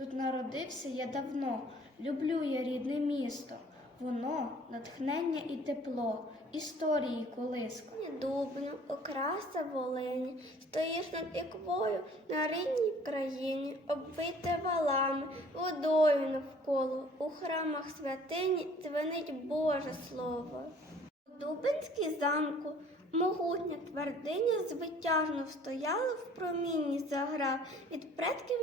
Тут народився я давно, люблю я рідне місто. Воно натхнення і тепло, історії колиско. Ні окраса Волині, стоїш над іквою на рідній країні, обвите валами, водою навколо, у храмах святині дзвенить Боже Слово. У Дубинській замку могутня твердиня звитяжно встояла в промінні заграв від предків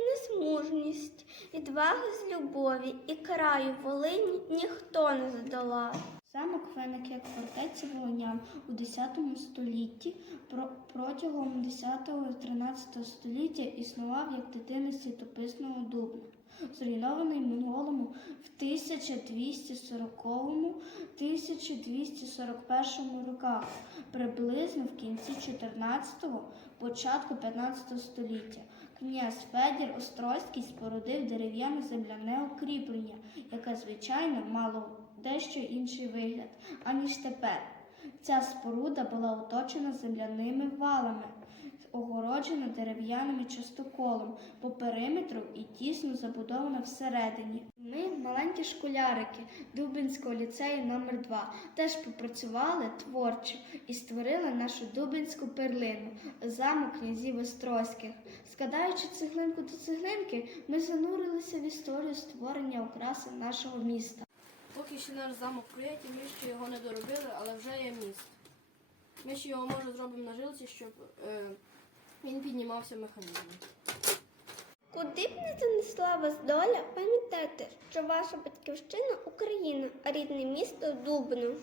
несмужність, відваги з любові і краю Волині ніхто не здолав. Замок виник як фортеця волинян у X столітті. Про- протягом 10-13 століття існував як дитина світописного дубна, зруйнований монголами в 1240-1241 роках, приблизно в кінці 14-го, початку 15 століття. Князь Федір Острозький спорудив дерев'яне земляне укріплення, яке, звичайно, мало дещо інший вигляд, аніж тепер. Ця споруда була оточена земляними валами, огороджена дерев'яним частоколом по периметру і тісно забудована всередині. Ми, маленькі школярики Дубинського ліцею номер 2 теж попрацювали творчо і створили нашу дубинську перлину, замок князів Острозьких. Складаючи цеглинку до цеглинки, ми занурилися в історію створення окраси нашого міста. Поки ще наш замок в ми ще його не доробили, але вже є міст. Ми ще його може зробимо на жилці, щоб е, він піднімався механізмом. Куди б не занесла вас доля, пам'ятайте, що ваша батьківщина Україна, а рідне місто Дубно.